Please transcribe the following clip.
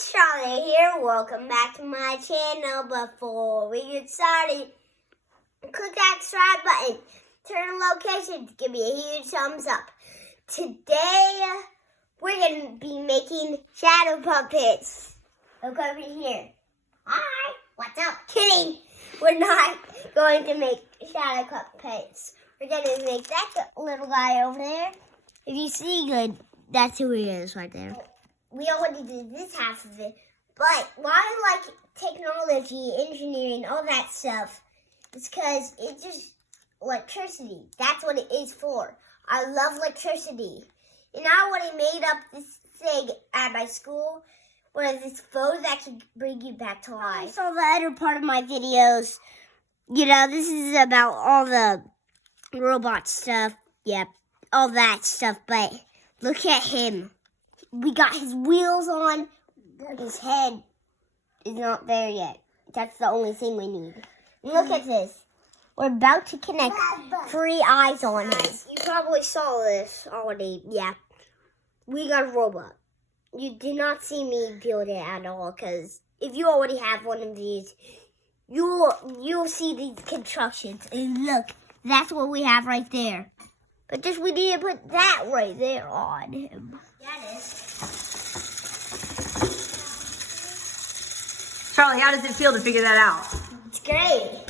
it's Charlotte here. Welcome back to my channel. Before we get started, click that subscribe button. Turn on notifications. Give me a huge thumbs up. Today, we're going to be making shadow puppets. Look over here. Hi, what's up? Kidding. We're not going to make shadow puppets. We're going to make that little guy over there. If you see good, that's who he is right there. We already did this half of it, but why I like technology, engineering, all that stuff, it's because it's just electricity. That's what it is for. I love electricity. And I already made up this thing at my school, where this phone that can bring you back to life. I saw the other part of my videos. You know, this is about all the robot stuff. Yep, all that stuff, but look at him. We got his wheels on. His head is not there yet. That's the only thing we need. Look at this. We're about to connect 3 eyes on him. You probably saw this already. Yeah. We got a robot. You did not see me build it at all, because if you already have one of these, you'll see these constructions. And look, that's what we have right there. But just we need to put that right there on him. That is. Charlie, how does it feel to figure that out? It's great.